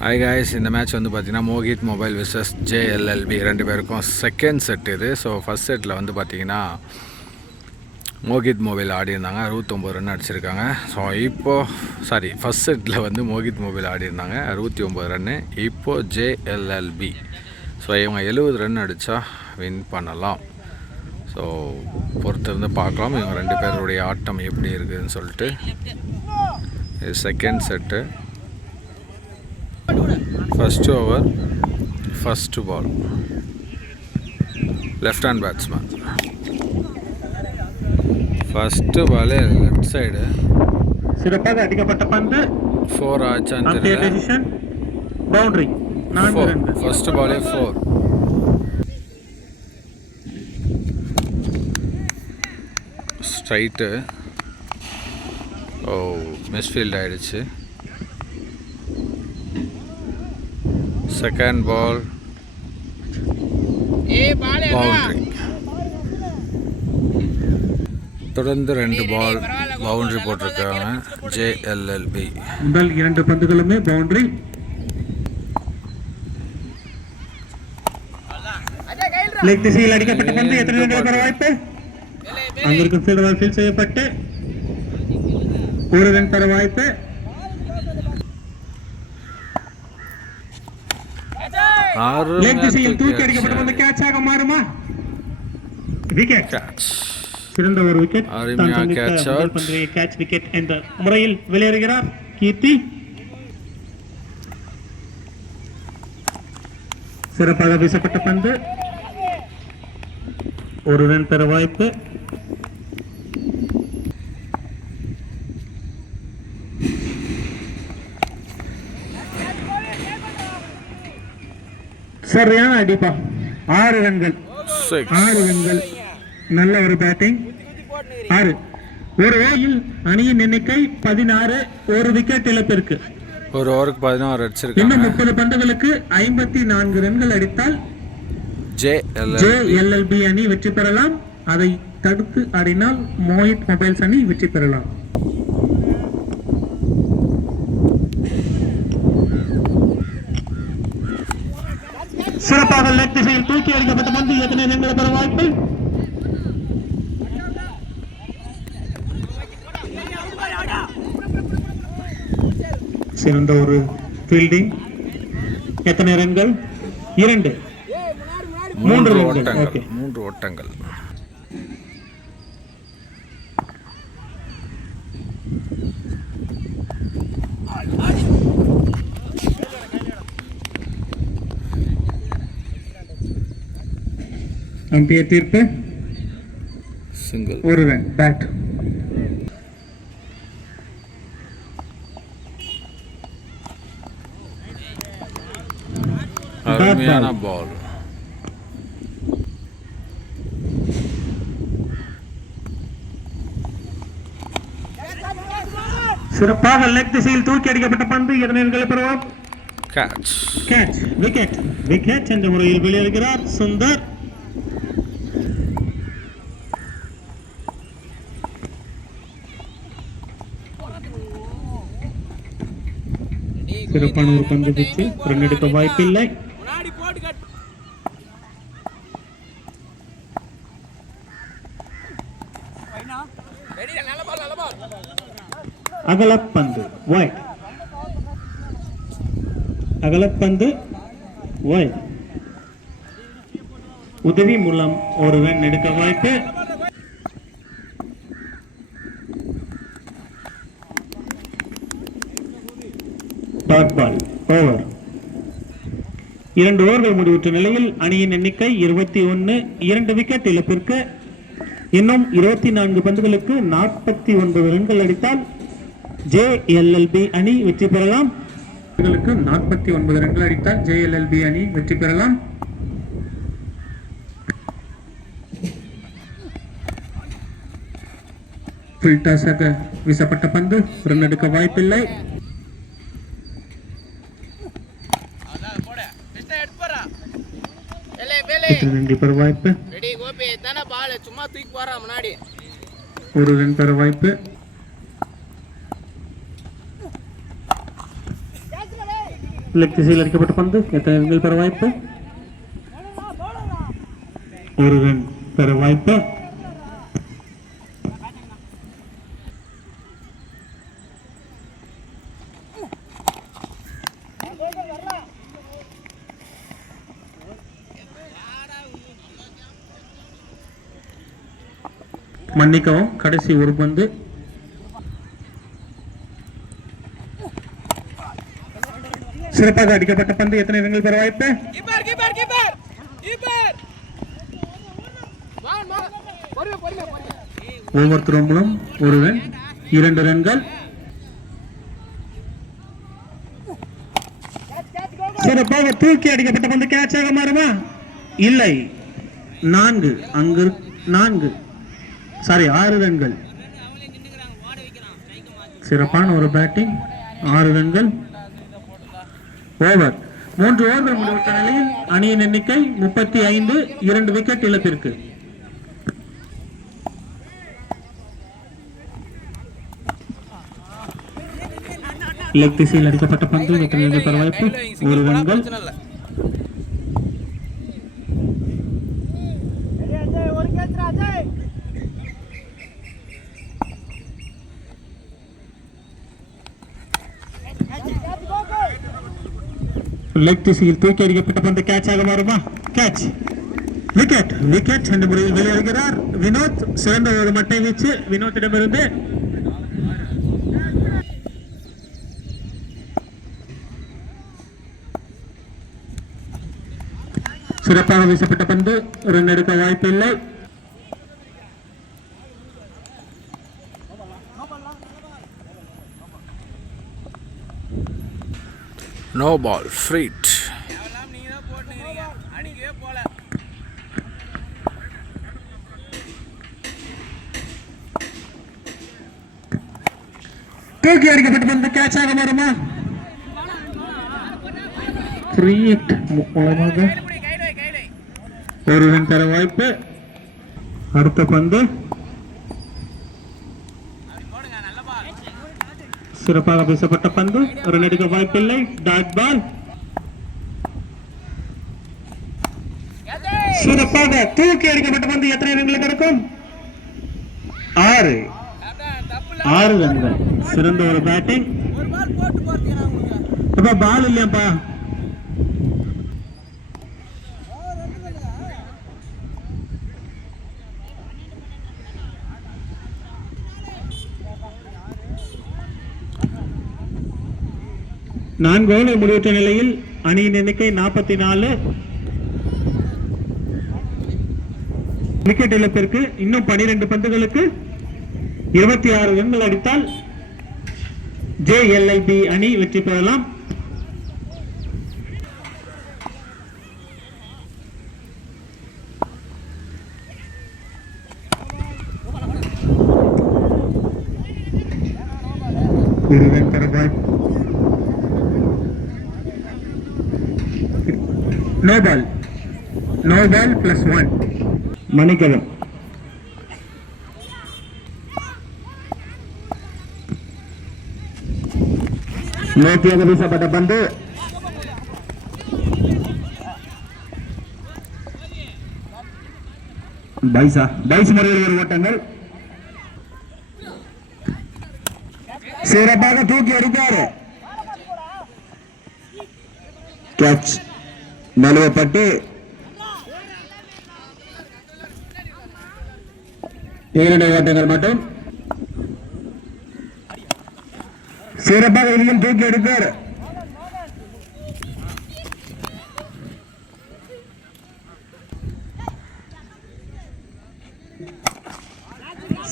Hi guys, இந்த match வந்து பார்த்திங்கன்னா மோகித் மொபைல் விசஸ் ஜேஎல்எல்பி ரெண்டு பேருக்கும் செகண்ட் செட் இது. ஸோ ஃபஸ்ட் செட்டில் வந்து பார்த்திங்கன்னா மோகித் மொபைல் ஆடிருந்தாங்க, 69 ரன் அடிச்சிருக்காங்க. ஸோ இப்போது ஃபஸ்ட் செட்டில் வந்து மோகித் மொபைல் ஆடிருந்தாங்க 69 ரன்னு. இப்போது ஜேஎல்எல்பி ஸோ இவங்க 70 ரன் அடித்தா வின் பண்ணலாம். ஸோ பொறுத்திருந்து பார்க்கலாம் இவங்க ரெண்டு பேருடைய ஆட்டம் எப்படி இருக்குதுன்னு சொல்லிட்டு. இது second set. First over, first ball. Left hand batsman. First ball left side. சிறப்பாக அடிக்கப்பட்ட பந்து 4 ஆச்சான்னு தெரியல. Boundary 4 run. First ball 4. Straight. Misfield ஆயிடுச்சு. Second ball boundary. தொடர்ந்து 2 பால் பவுண்டரி போட்டிருக்காங்க ஜேஎல்எல்பி. முதல் 2 பந்துகளுமே பவுண்டரி. லெக் திசையில் அடிக்கப்பட்ட பந்து எத்தனை ரன்கள் பெற வாய்ப்பு? அங்கிருக்கும் ஃபீல்டரால் ஃபீல்ட் செய்யப்பட்டு 1 ரன் பெற வாய்ப்பு. லெக் திசையில் தூக்கி அடிக்கப்பட்ட பந்து கேட்சாக மாறுமா? விக்கெட். சிறந்த ஒரு விக்கெட். கேட்ச் விக்கெட் என்ற முறையில் வெளியேறுகிறார் கீர்த்தி. சிறப்பாக வீசப்பட்ட பந்து 1 ரன் பெற வாய்ப்பு. சரியான அடிப்பா. 6 ரன்கள். 6 ரன்கள். நல்ல ஒரு பேட்டிங். 6. ஒரு ஓவரில் அணியின் எண்ணிக்கை 16. ஒரு விக்கெட் இழப்பிற்கு. ஒரு ஓவருக்கு 16 அடிச்சிருக்காங்க. இன்னும் 30 பந்துகளுக்கு 54 ரன்கள் அடித்தால் ஜேஎல்எல்பி அணி வெற்றி பெறலாம். அதை தடுத்து ஆடினால் மோகித் மொபைல்ஸ் அணி வெற்றி பெறலாம். சிறப்பாக லெக் திசையில் தூக்கி அடிக்கப்பட்ட பந்து எத்தனை ரன்கள் பெற வாய்ப்பு? சிறந்த ஒரு ஃபீல்டிங். எத்தனை ரன்கள்? 2. 3 ரன்கள். 3 ஓட்டங்கள். அம்பையர் தீர்ப்பு சிங்கிள். 1 ரன். பேட். அருமையான பால். சிறப்பாக லெக் திசையில் தூக்கி அடிக்கப்பட்ட பந்து எத்தனை ரன்களை பெறுவோம்? கேட்ச். விக்கெட். விக்கெட் என்ற முறையில் வெளியேறுகிறார் சுந்தர். சிறப்பான ஒரு பந்து வீச்சு. ரன் எடுக்க வாய்ப்பில்லை. அகலப்பந்து வைட். அகலப்பந்து வைட். உதவி மூலம் 1 ரன் எடுக்க வாய்ப்பு. Dot ball. ஓவர். 2 ஓவர்கள் முடிவுற்ற நிலையில் அணியின் எண்ணிக்கை 21. 2 விக்கெட் இழப்பிற்கு. இன்னும் 24 பந்துகளுக்கு 49 ரன்கள் அடித்தால் ஜேஎல்எல்பி அணி வெற்றி பெறலாம். 49 ரன்கள் அடித்தால் ஜேஎல்எல்பி அணி வெற்றி பெறலாம். ஃபுல் டாஸாக வீசப்பட்ட பந்து. ரன் எடுக்க வாய்ப்பில்லை. வாய்ப்பு. 1 ரன் பெற வாய்ப்பு. லெக் திசையில் அடிக்கப்பட்ட பந்து எத்தனை ரன்கள் பெற வாய்ப்பு? ஒரு ரன் பெற வாய்ப்பு. மன்னிக்கவும், கடைசி ஒரு பந்து. சிறப்பாக அடிக்கப்பட்ட பந்து எத்தனை ரன்கள் பெற வாய்ப்பு? ஓவர் த்ரோ மூலம் ஒரு ரன், 2 ரன்கள். சிறப்பாக தூக்கி அடிக்கப்பட்ட பந்து கேட்சாக மாறுமா? இல்லை. 6 ரன்கள். சிறப்பான ஒரு பேட்டிங், 6 ரன்கள். ஓவர். 3 ஓவர்கள் முடிவுற்ற நிலையில் அணியின் எண்ணிக்கை 35, 2 விக்கெட் இழப்பிற்கு. லெக் திசையில் அடிக்கப்பட்ட பந்து எத்தனை பெற வாய்ப்பு? 1 ரன்கள். லெக் திசையில் தூக்கி அடிக்கப்பட்ட பந்து கேட்சாக மாறுமா? கேட்ச். விக்கெட் என்ற முறையில் வெளியேறுகிறார் வினோத். சிறந்த ஒரு மட்டை வீச்சு வினோத்திடமிருந்து. சிறப்பாக வீசப்பட்ட பந்து, ரன் எடுக்க வாய்ப்பில்லை. No ball, free hit. தூக்கி அடிக்கப்பட்ட பந்து கேட்சாக மாறுமா? ஃப்ரீட் மூலமாக ஒரு ரன் தர வாய்ப்பு. அடுத்த பந்து சிறப்பாக வீசப்பட்ட பந்து, ரன் எடுக்க வாய்ப்பில்லை. Dot ball. சிறப்பாக தூக்கி அடிக்கப்பட்ட பந்து எத்தனை ரன்களுக்கு இருக்கும்? 6 ரன்கள். சிறந்த ஒரு பேட்டிங். பால் இல்லையாப்பா? நான்கு ஓவர்கள் முடிவுற்ற நிலையில் அணியின் எண்ணிக்கை 44. விக்கெட் இழப்பிற்கு இன்னும் 12 பந்துகளுக்கு 26 ரன்கள் அடித்தால் JLLB அணி வெற்றி பெறலாம். ஒரு ரன் பெற வாய்ப்பு. No ball +1. மன்னிக்கவும். நேர்த்தியாக வீசப்பட்ட பந்து பைஸ் முறையில் ஒரு ஓட்டங்கள். சிறப்பாக தூக்கி அடித்தார். கேட்ச் நழுவப்பட்டு 7 ஓட்டங்கள் மட்டும். சிறப்பாக இதையும் தூக்கி எடுத்தார்.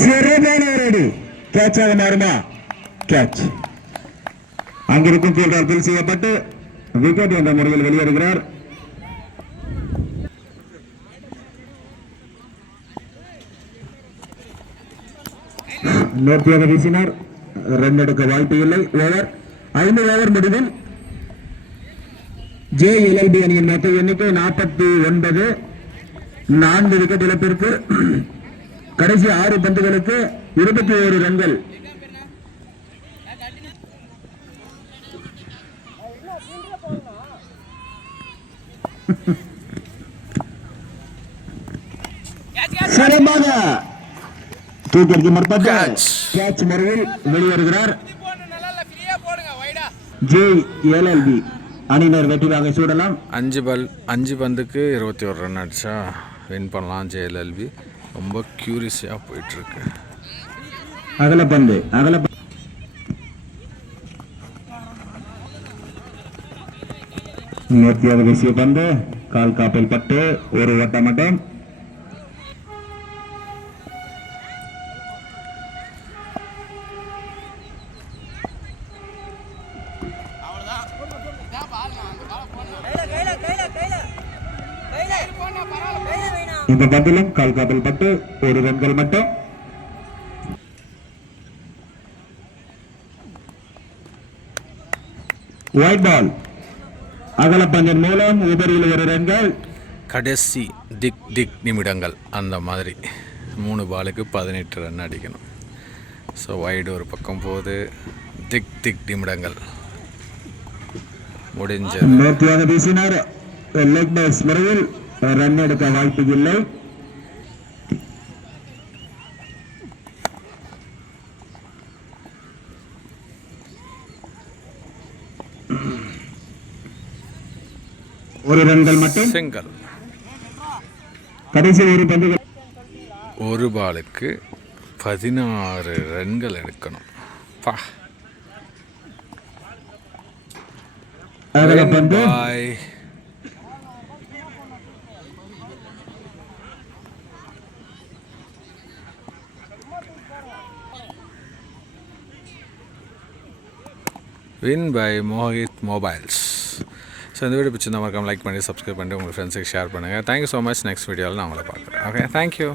சிறப்பான ஒரு அடி. கேட்சாக மாறுமா? கேட்ச். அங்கிருக்கும் ஃபீல்டர் பில் செய்யப்பட்டு விக்கெட் என்ற முறையில் வெளியேறுகிறார். நேர்த்தியாக வீசினார். ரன் எடுக்க வாய்ப்பு இல்லை. ஓவர் 5 ஓவர் முடிவில் JLLB அணியின் மொத்த எண்ணிக்கை 49. 4 விக்கெட் இழப்பிற்கு கடைசி 6 பந்துகளுக்கு 21 ரன்கள். சிறப்பாக தூக்கி மறுபட்ட Catch. கேட்ச் முறையில் வெளியேறுகிறார். JLLB அணியினர் வெற்றியாக சூடலாம். 5 பந்துக்கு 21 ரன் அடிச்சா வின் பண்ணலாம் ஜேஎல்எல்பி. ரொம்ப க்யூரியஸாக போயிட்டுருக்கு. அகலப்பந்து நேர்த்தியாக வீசிய பந்து கால் காப்பில் பட்டு ஒரு ஓட்டம் மட்டும். இந்த பந்திலும் கால் காப்பில் பட்டு ஒரு ரன்கள் மட்டும். ஒயிட் பால் அகலப்பந்தின் மூலம் உபரியில் ஒரு ரன்கள். கடைசி திக் நிமிடங்கள் அந்த மாதிரி 3 பாலுக்கு 18 ரன் அடிக்கணும். ஸோ வைடு ஒரு பக்கம் போகுது. திக் நிமிடங்கள் முடிஞ்சது. நேர்த்தியாக வீசினார். லெக் பேஸ் முறையில் ரன் எடுக்க வாய்ப்பு இல்லை. ஒரு ரன்கள் மட்டும். சிங்கிள். கடைசி ஒரு பந்துகள். ஒரு பாலுக்கு 16 ரன்கள் எடுக்கணும். பா அகலப்பந்து பாய். Win by Mohit mobiles. So இந்த வீடியோ பிடிச்சிருந்தா மறக்காம லைக் பண்ணி சப்ஸ்கிரைப் பண்ணிட்டு உங்கள் ஃப்ரெண்ட்ஸுக்கு ஷேர் பண்ணுங்கள். Thank you so much. நெக்ஸ்ட் வீடியோவில் நான் உங்களை பார்க்குறேன். Okay, thank you.